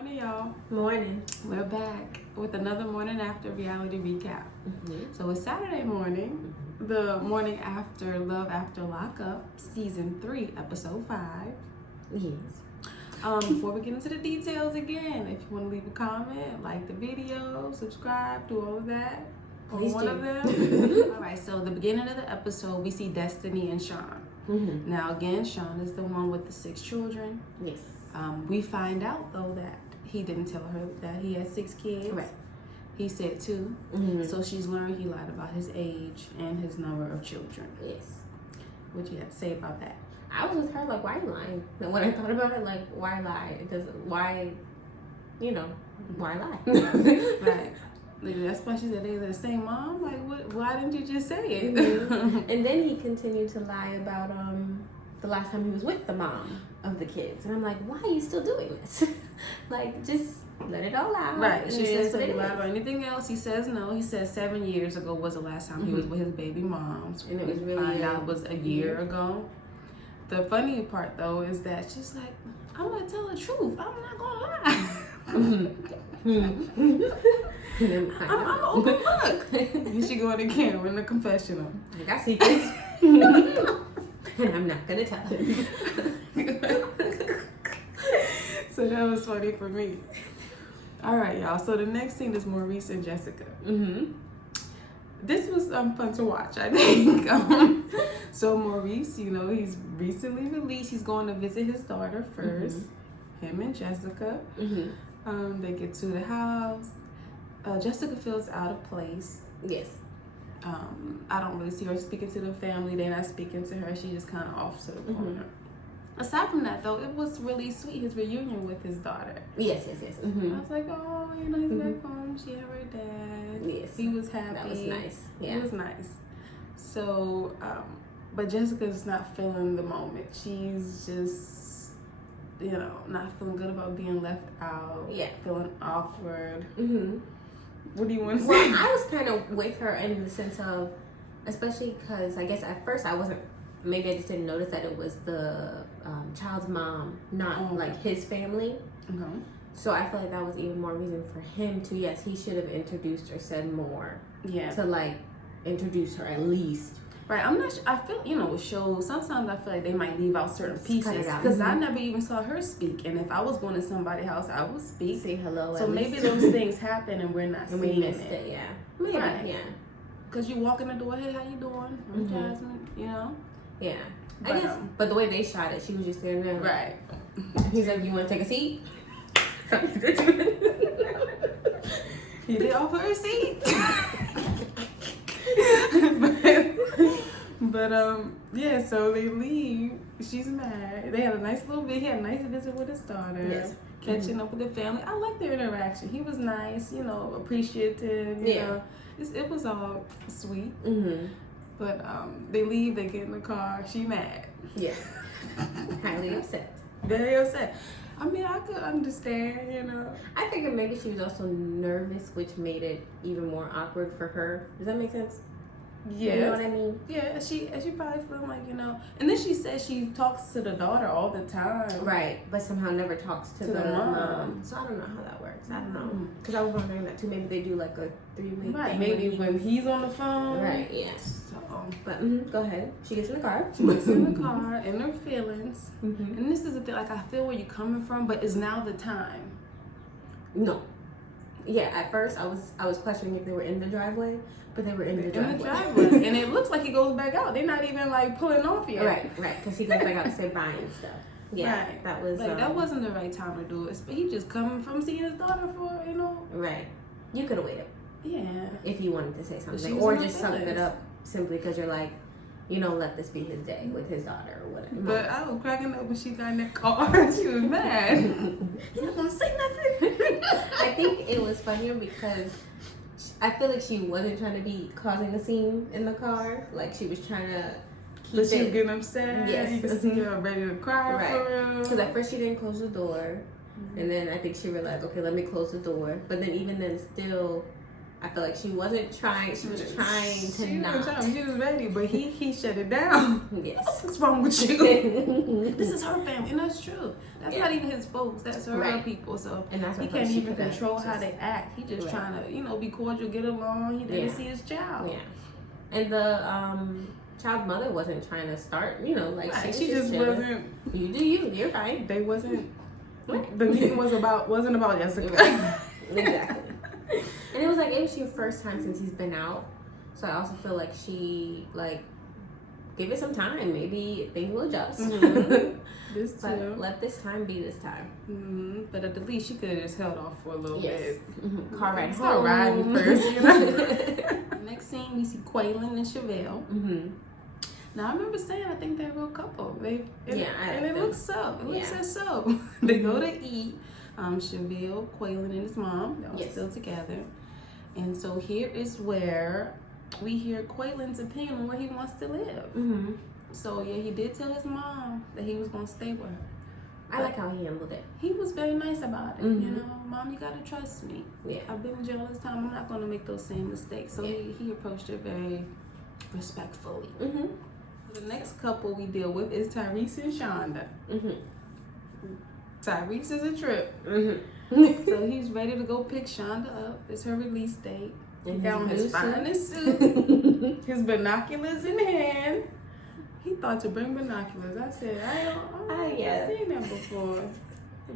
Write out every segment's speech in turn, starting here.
morning, y'all. Morning. We're back with another morning after reality recap. Mm-hmm. So it's Saturday morning, the morning after Love After Lockup, season 3, episode 5. Yes. Before we get into the details again, if you want to leave a comment, like the video, subscribe, do all of that. Please one do. of them. All right. So the beginning of the episode, we see Destiny and Sean. Mm-hmm. Now again, Sean is the one with the 6 children. Yes. We find out though that he didn't tell her that he had 6 kids. Right. He said 2. Mm-hmm. So she's learned he lied about his age and his number of children. Yes. What do you have to say about that? I was with her like, why are you lying? And when I thought about it, like, why lie? It doesn't. Why? Why lie? Right. Like, that's why she said they're the same mom. Like, what? Why didn't you just say it? Mm-hmm. And then he continued to lie about the last time he was with the mom of the kids, and I'm like, why are you still doing this? Like, just let it all out. Right. She says that he lied about anything else. He says no. He says 7 years ago was the last time he was with his baby moms. And it was really find out it was a year ago. The funny part though is that she's like, I'm gonna tell the truth. I'm not gonna lie. I'm an open book. You should go in the camera in the confessional. I got secrets. And I'm not gonna tell him. So that was funny for me. All right, y'all. So the next scene is Maurice and Jessica. Mm-hmm. This was fun to watch, I think. So Maurice, he's recently released. He's going to visit his daughter first. Mm-hmm. Him and Jessica. Mm-hmm. They get to the house. Jessica feels out of place. Yes. I don't really see her speaking to the family. They're not speaking to her. She just kind of off to the corner. Mm-hmm. Aside from that, though, it was really sweet, his reunion with his daughter. Yes. Mm-hmm. I was like, oh, he's back home. She had her dad. Yes. He was happy. That was nice. Yeah. It was nice. So, but Jessica's not feeling the moment. She's just, not feeling good about being left out. Yeah. Feeling awkward. Mm-hmm. What do you want to say? Well, I was kind of with her in the sense of, especially because I guess at first I wasn't, maybe I just didn't notice that it was the child's mom, not like his family. Mm-hmm. So I feel like that was even more reason for him to, yes, he should have introduced or said more. Yeah. To like introduce her at least. Right. I'm not sure. I feel, with shows, sometimes I feel like they might leave out certain pieces. Because I never even saw her speak. And if I was going to somebody's house, I would speak. Say hello. So maybe those things happen and we're not seeing we missed it. Yeah. Maybe. Right. Yeah. Because you walk in the door, hey, how you doing? I'm Jasmine, Yeah. But, I guess. But the way they shot it, she was just there now. Right. He's like, you want to take a seat? He did offer her a seat. but yeah, so they leave. She's mad. They had a nice little bit. He had a nice visit with his daughter. Yes. Catching up with the family. I like their interaction. He was nice, appreciative. You know. It was all sweet. Mm-hmm. But they leave. They get in the car. She mad. Yes. Highly upset. Very upset. I mean, I could understand, I figured maybe she was also nervous, which made it even more awkward for her. Does that make sense? Yeah. You know what I mean? Yeah, she probably feeling like, And then she says she talks to the daughter all the time. Right, but somehow never talks to the mom. So I don't know how that works. I don't know. Because I was wondering that too. Maybe they do like a 3-week Right, thing. maybe when he's on the phone. Right, yes. So, but go ahead. She gets in the car. She gets in the car, in her feelings. Mm-hmm. And this is the thing, like, I feel where you're coming from, but is now the time? No. Yeah, at first I was questioning if they were in the driveway, but they were in the driveway. And it looks like he goes back out. They're not even, like, pulling off yet. Right, because he goes back out to say bye and stuff. Yeah, right. That was... Like, that wasn't the right time to do it. But he just coming from seeing his daughter for, Right. You could have waited. Yeah. If you wanted to say something. Or just summed it up simply because you're like, let this be his day with his daughter or whatever. But I was cracking up when she got in that car. She was mad. You're not going to say nothing? I think it was funnier because I feel like she wasn't trying to be causing a scene in the car. Like, she was trying to keep But she was getting upset. Yes. You could see her ready to cry for real. Because at first she didn't close the door. And then I think she realized, okay, let me close the door. But then even then still, I feel like she wasn't trying. She was trying to not. She was ready, but he shut it down. Yes. What's wrong with you? This is her family, and that's true. That's not even his folks. That's her people. So and that's he can't even control how they act. He just trying to, be cordial, get along. He didn't see his child. Yeah. And the child's mother wasn't trying to start. Like she just wasn't. You do you. You're fine. They wasn't. The meeting wasn't about Jessica. Exactly. And it was your first time since he's been out, so I also feel like she give it some time. Maybe things will adjust. But let this time be this time. Mm-hmm. But at the least, she could have just held off for a little bit. Mm-hmm. Car ride home. Start riding first. Next scene, we see Quaylen and Chevelle. Mm-hmm. Now I remember saying I think they're a real couple. It looks so. It looks as so. They go to eat. Chevelle, Quaylen, and his mom, they're all still together. And so here is where we hear Quaylen's opinion on where he wants to live. Mm-hmm. So he did tell his mom that he was going to stay with her. I like how he handled it. He was very nice about it. Mm-hmm. Mom, you got to trust me. Yeah. I've been in jail this time. I'm not going to make those same mistakes. So he approached her very respectfully. Mm-hmm. The next couple we deal with is Tyrese and Shonda. Mm-hmm. Tyrese is a trip. Mm-hmm. So he's ready to go pick Shonda up. It's her release date. He got on his finest suit, his binoculars in hand. He thought to bring binoculars. I said, I've seen that before.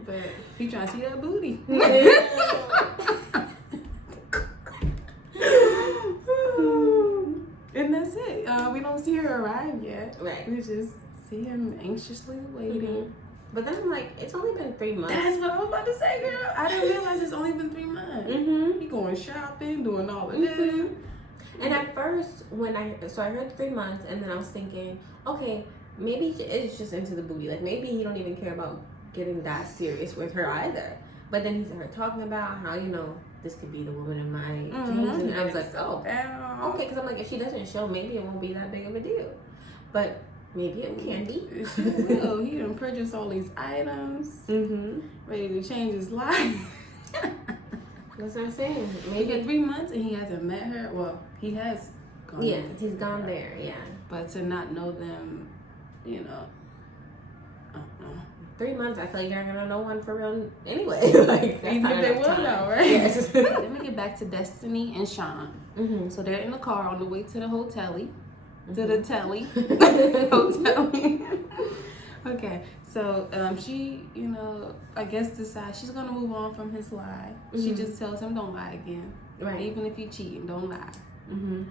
But he trying to see that booty. And that's it. We don't see her arrive yet. Right. We just see him anxiously waiting. Mm-hmm. But then I'm like, it's only been 3 months. That's what I was about to say, girl. I didn't realize it's only been 3 months. Mm-hmm. He going shopping, doing all of this. And at first, I heard 3 months, and then I was thinking, okay, maybe it's just into the booty. Maybe he don't even care about getting that serious with her either. But then he started talking about how, this could be the woman in my dreams. And I was like, okay. Because I'm like, if she doesn't show, maybe it won't be that big of a deal. But maybe it can be. She will. He done purchased all these items. Mm-hmm. Ready to change his life. That's what I'm saying. Maybe 3 months and he hasn't met her. Well, he has gone. Yeah, he's gone there. Yeah. But to not know them, 3 months, I feel like you're not gonna know one for real anyway. Even if they will know, right? Yes. Let me get back to Destiny and Sean. Mm-hmm. So they're in the car on the way to the hotel. Mm-hmm. To the telly. Hotel. Okay. So she, I guess decides she's gonna move on from his lie. Mm-hmm. She just tells him don't lie again. Right. Even if you cheating, don't lie. Mm-hmm.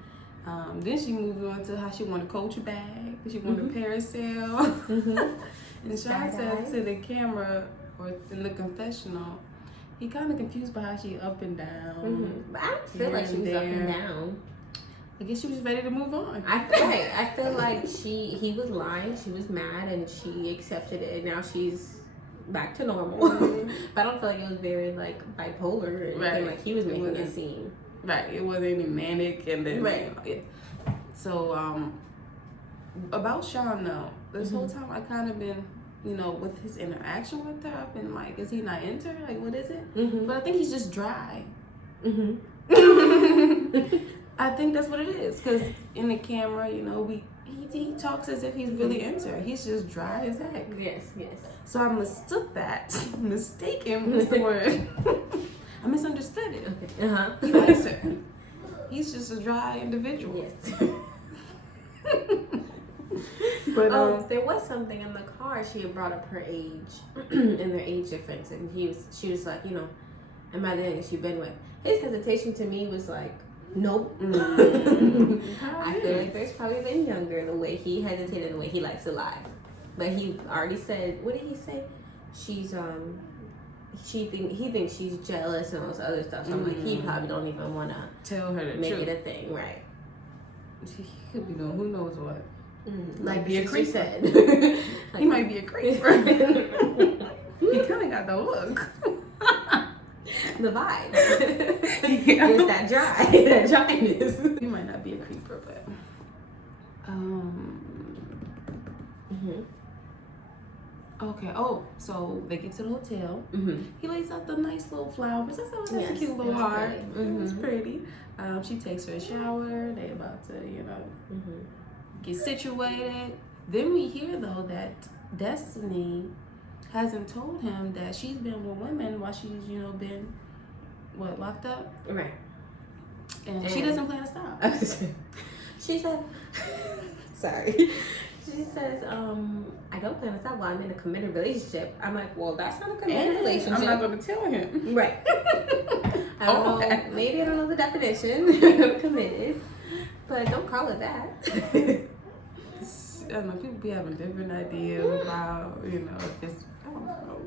Then she moved on to how she want a Coach bag, she want a parasail. Mm-hmm. And Sean says to the camera or in the confessional, he kind of confused by how she up and down. Mm-hmm. But I don't feel like she was up and down. I guess she was ready to move on. I feel like he was lying, she was mad, and she accepted it, and now she's back to normal. Mm-hmm. But I don't feel like it was very bipolar or anything. Right. Like he was making a scene. Right. It wasn't any manic and then So about Sean though, this whole time I kind of been, with his interaction with her, I've been like, is he not into her? Like, what is it? Mm-hmm. But I think he's just dry. Mm-hmm. I think that's what it is. Because in the camera, he talks as if he's really into her. He's just dry as heck. Yes. So I mistook that. Mistaken was the word. I misunderstood it. Okay. Uh-huh. He likes her. He's just a dry individual. Yes. But there was something in the car. She had brought up her age and their age difference, and she was like, am I the youngest you've been with? His hesitation to me was like, nope. I feel like there's probably been younger. The way he hesitated, the way he likes to lie, but he already said, what did he say? She's he thinks she's jealous and all this other stuff. So I'm like, he probably don't even want to tell her to make it a thing, right? He could be doing who knows what. Like be a creeper. said. He might be a creeper. He kind of got the look. The vibe. It's that dryness. He might not be a creeper, but okay. Okay. Oh, so they get to the hotel. Mm-hmm. He lays out the nice little flowers. That's a cute little heart. Mm-hmm. It's pretty. She takes her a shower. They about to, get situated. Then we hear though that Destiny hasn't told him that she's been with women while she's, been locked up. Right. And she doesn't plan to stop. She said, sorry. She says, I don't plan to stop while I'm in a committed relationship. I'm like, well, that's not a committed relationship. I'm not going to tell him. Right. I don't know. Maybe I don't know the definition of committed, but don't call it that. I don't know. People be having different ideas about, if it's, I don't know,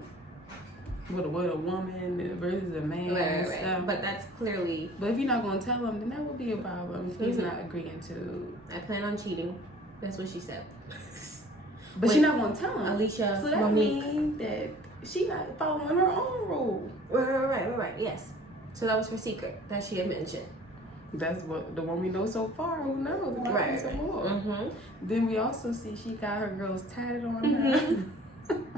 what a woman versus a man. Right. But that's clearly. But if you're not going to tell him, then that would be a problem. If he's not agreeing to. I plan on cheating. That's what she said. But she's not going to tell him. Alicia, so that Monique. means that she's not following her own rule. Right. Yes. So that was her secret that she had mentioned. That's the one we know so far. Who knows? Right. Some more. Mm-hmm. Then we also see she got her girls tatted on her.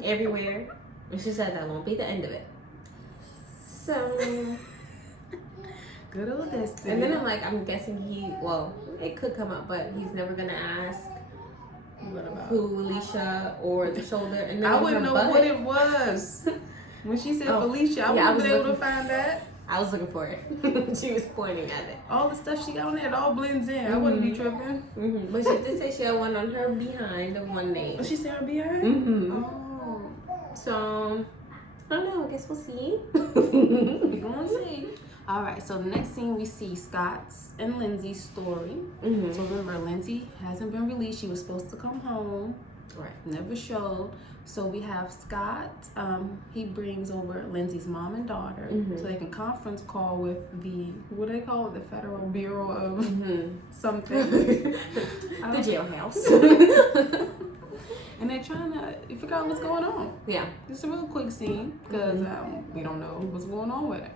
Everywhere. And she said that won't be the end of it. So. Good old Destiny. And then I'm guessing it could come up, but he's never going to ask who Alicia or the shoulder. And then I wouldn't know what it was. When she said Felicia, I wouldn't been able to find that. I was looking for it. She was pointing at it. All the stuff she got on there, it all blends in. I wouldn't be tripping. Mm-hmm. But she did say she had one on her behind of one name. She said her behind? Mm-hmm. Oh. So, I don't know. I guess we'll see. We're going to see. All right, so the next scene we see Scott's and Lindsay's story. Mm-hmm. So remember, Lindsay hasn't been released. She was supposed to come home. Right. Never showed. So we have Scott. He brings over Lindsay's mom and daughter so they can conference call with what do they call it? The Federal Bureau of something. The jailhouse. And they're trying to figure out what's going on. Yeah. It's a real quick scene because we don't know what's going on with it.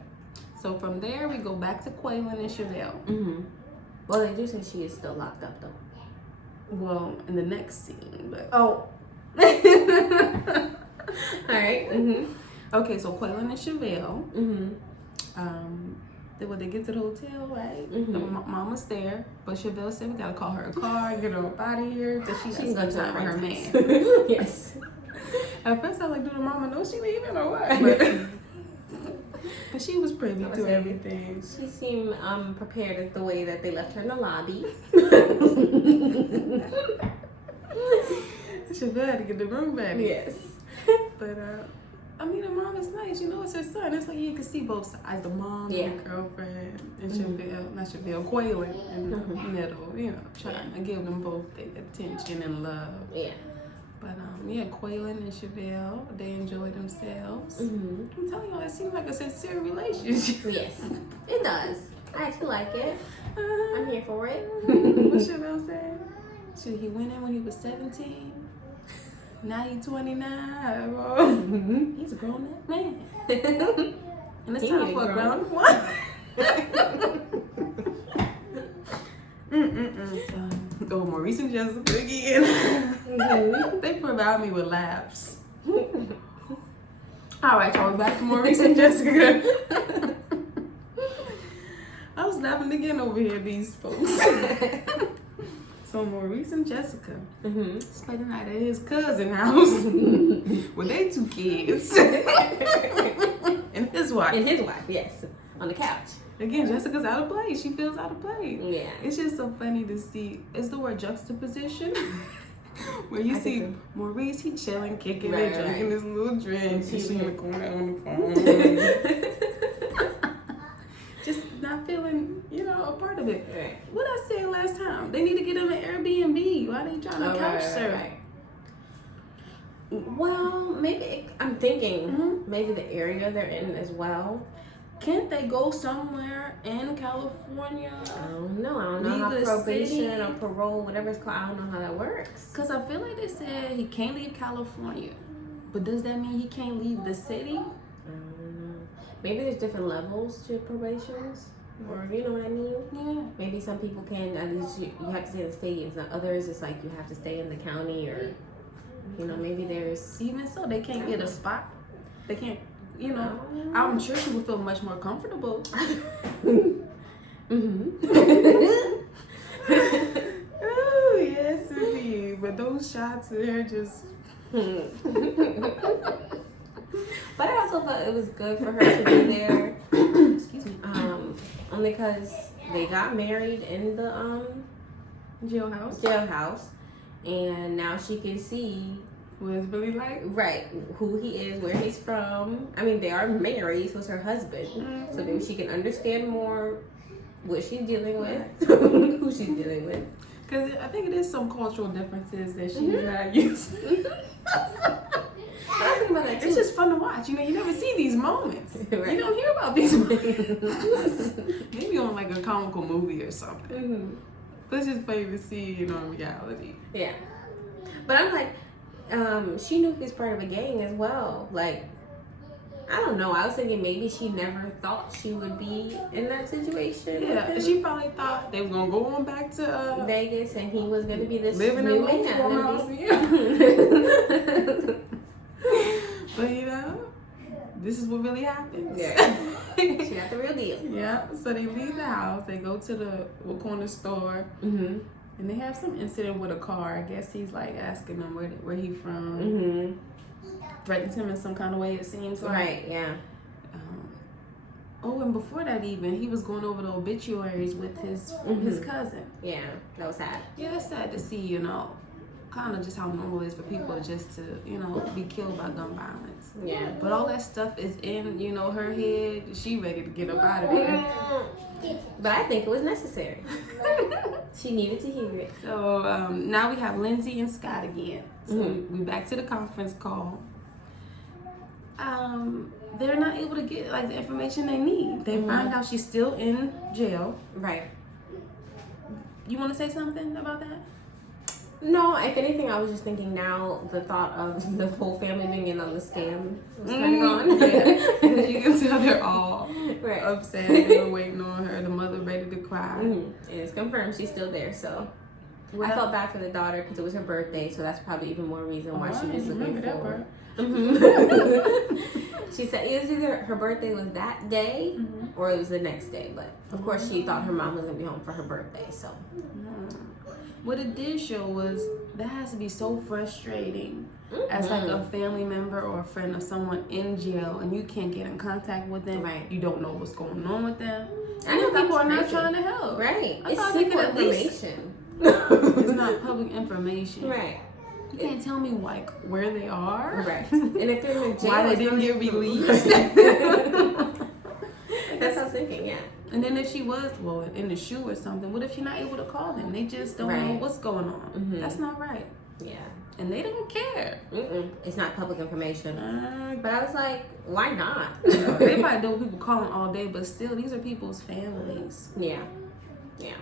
So from there, we go back to Quaylen and Chevelle. Mm-hmm. Well, they do say she is still locked up, though. Well, in the next scene, but... Oh. All right. Mm-hmm. Okay, so Quaylen and Chevelle. Mm-hmm. They get to the hotel, right? Mm-hmm. The mama's there, but Chevelle said we gotta call her a car, get her up out of here, so she got to time with her man. Yes. At first, I was like, do the mama know she leaving or what? But she was privy to everything. She seemed prepared at the way that they left her in the lobby. Chevelle had to get the room ready. Yes. But the mom is nice. It's her son. It's like you can see both sides. The mom and the girlfriend and Chevelle, not Chevelle, Quaylen in the middle. Trying to give them both their attention and love. Yeah. But Quaylen and Chevelle, they enjoy themselves. Mm-hmm. I'm telling y'all, it seems like a sincere relationship. Yes, it does. I actually like it. I'm here for it. What Chevelle said? He went in when he was 17. Now he's 29. Well, he's a grown-up man. And it's time for a grown-up one. Oh, Maurice and Jessica again. They provide me with laughs. All right, y'all, we're back to Maurice and Jessica. I was laughing again over here, these folks. So Maurice and Jessica spent the night at his cousin's house with their 2 kids and his wife. And his wife, yes, on the couch. Again, Jessica's out of place. She feels out of place. Yeah. It's just so funny to see. It's the word juxtaposition. Where you see Maurice, he chilling, kicking it, drinking his little drink. She's in the corner on the phone. Just not feeling, a part of it. Right. What I said last time, they need to get them an Airbnb. Why they trying to couch surf? Right. Well, maybe I'm thinking maybe the area they're in as well. Can't they go somewhere in California? I don't know. I don't know how probation or parole, whatever it's called. I don't know how that works. Because I feel like they said he can't leave California. But does that mean he can't leave the city? I don't know. Maybe there's different levels to probations. Or, you know what I mean? Yeah. Maybe some people can, at least you have to stay in the state. And some others, it's like you have to stay in the county or... You know, maybe there's... Even so, they can't get a spot. They can't, you know. I'm sure she would feel much more comfortable. Oh, yes, indeed. But those shots, they're just... But I also thought it was good for her to be there. Excuse me. Only because they got married in the jailhouse, and now she can see what it's really like. Right, who he is, where he's from. I mean, they are married, so it's her husband. Mm-hmm. So maybe she can understand more what she's dealing with, who she's dealing with. Because I think it is some cultural differences that she's not used to. I think about that too. It's just fun to watch. You know, you never see these moments. Right. You don't hear about these moments. Maybe on like a comical movie or something. Mm-hmm. But it's just funny to see, you know, in reality. Yeah. But I'm like, she knew he was part of a gang as well. Like, I don't know. I was thinking maybe she never thought she would be in that situation. Yeah, she probably thought they were gonna go on back to Vegas, and he was gonna be this living new in man. Yeah. But you know, this is what really happens. Yeah, she got the real deal. Yeah. So they leave the house. They go to the corner store. Mm-hmm. And they have some incident with a car. I guess he's like asking them where he from. Mm-hmm. Threatens him in some kind of way, it seems like. Right, yeah. And before that even, he was going over the obituaries with his cousin. Yeah, that was sad. Yeah, it's sad to see, you know, kind of just how normal it is for people just to, you know, be killed by gun violence. Yeah. But all that stuff is in, you know, her head. She ready to get up out of there. But I think it was necessary. She needed to hear it. So now we have Lindsay and Scott again. So we back to the conference call. They're not able to get like the information they need. They find out she's still in jail. Right. You want to say something about that? No, if anything, I was just thinking now the thought of the whole family being in on the scam was kind of gone. Yeah. You can tell they're all upset. They were waiting on her. The mother ready to cry. And it's confirmed she's still there. So I felt bad for the daughter because it was her birthday. So that's probably even more reason why she was looking forward. She said it was either her birthday was that day or it was the next day. But of course, she thought her mom was gonna be home for her birthday. So. What it did show was that has to be so frustrating as like a family member or a friend of someone in jail and you can't get in contact with them. Right. You don't know what's going on with them. I know people are not trying to help. Right. I it's secret information. It's not public information. Right. You can't tell me like where they are. Right. And if they're in jail, why they didn't get released. That's what I was thinking, yeah. And then if she was, in the shoe or something, what if she's not able to call them? They just don't know what's going on. That's not right. Yeah. And they don't care. It's not public information. But I was like, why not? They might know people calling all day, but still, these are people's families. Yeah. Yeah.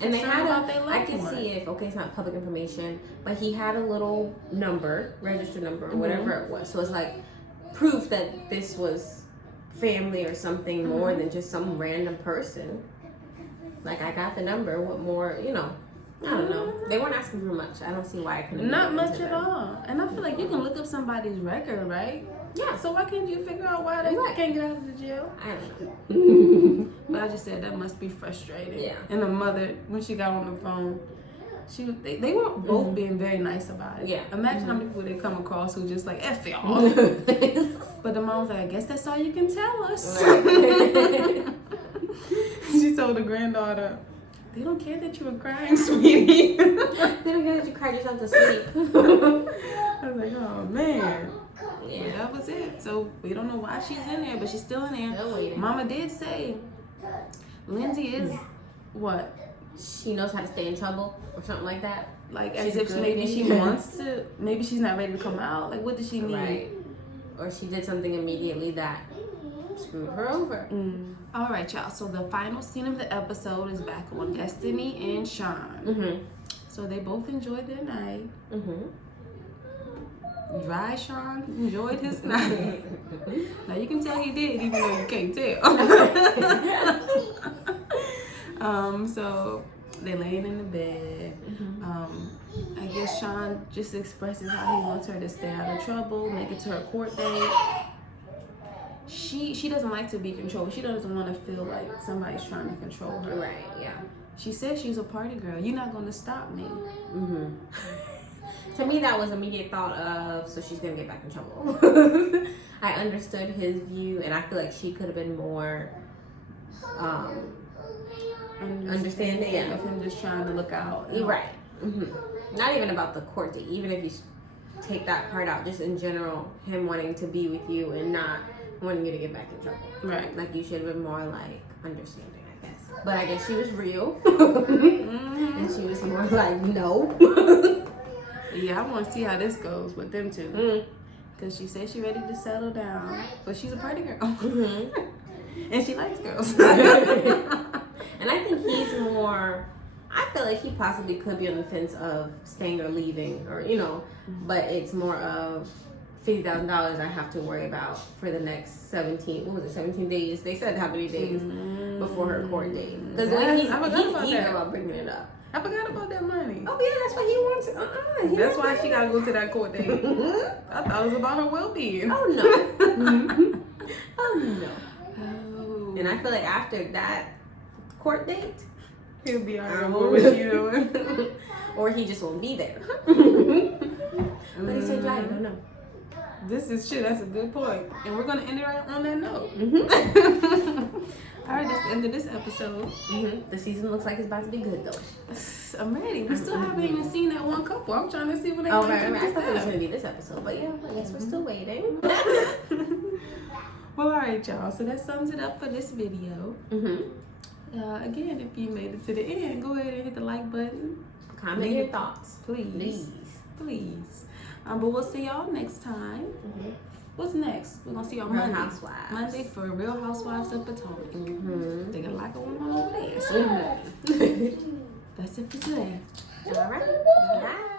And they had about their loved I could see if, it's not public information, but he had a little number, registered number, or whatever it was. So it's like proof that this was family or something more than just some random person. Like, I got the number. What more, I don't know. They weren't asking for much. I don't see why I couldn't. Not much at all. And I feel like you can look up somebody's record, right? Yeah. So why can't you figure out why they can't get out of the jail? I don't know. But I just said that must be frustrating. Yeah. And the mother, when she got on the phone, they were both being very nice about it. Yeah. Imagine how many people they come across who just like F y'all. But the mom was like, I guess that's all you can tell us. She told the granddaughter, they don't care that you were crying, sweetie. They don't care that you cried yourself to sleep. I was like, oh man. Yeah. But that was it. So we don't know why she's in there, but she's still in there. Still waiting. Mama did say Lindsay is what? She knows how to stay in trouble or something like that. Like as if maybe she wants to, maybe she's not ready to come out. Like what does she need? Right. Or she did something immediately that screwed her over. All right, y'all. So the final scene of the episode is back on Destiny and Sean. So they both enjoyed their night. Dry Sean enjoyed his night. Now you can tell he did, even though you can't tell. So they laying in the bed. I guess Sean just expresses how he wants her to stay out of trouble, make it to her court date. She doesn't like to be controlled. She doesn't want to feel like somebody's trying to control her. Right, yeah. She says she's a party girl. You're not going to stop me. Mm-hmm. To me, that was immediate thought of, so she's going to get back in trouble. I understood his view, and I feel like she could have been more understanding of him just trying to look out. Right. Mm-hmm. Not even about the court date. Even if you take that part out, just in general, him wanting to be with you and not wanting you to get back in trouble. Right. Like, you should have been more, like, understanding, I guess. But I guess she was real. And she was more like, no. Yeah, I want to see how this goes with them two. Because she says she's ready to settle down. But she's a party girl. And she likes girls. And I think he's more... I feel like he possibly could be on the fence of staying or leaving, or, you know, but it's more of $50,000 I have to worry about for the next 17 days. They said how many days before her court date. Because he's eager about bringing it up. I forgot about that money. Oh, yeah, that's why he wants it. That's why she got to go to that court date. I thought it was about her well-being. Oh, no. Oh, no. Oh. And I feel like after that court date, he'll be like, what was you doing? Or he just won't be there. But he said, I don't know. This is true. That's a good point. And we're going to end it right on that note. All right, that's the end of this episode. The season looks like it's about to be good, though. I'm ready. We still haven't even seen that one couple. I'm trying to see what they're going to do. I thought it was going to be this episode. But yeah, I guess we're still waiting. Well, all right, y'all. So that sums it up for this video. Again, if you made it to the end, go ahead and hit the like button. Comment your thoughts. Please. But we'll see y'all next time. What's next? We're going to see y'all Real Monday. Housewives. Monday for Real Housewives of Potomac. They got a lot going on over there. So that's it for today. All right. Bye.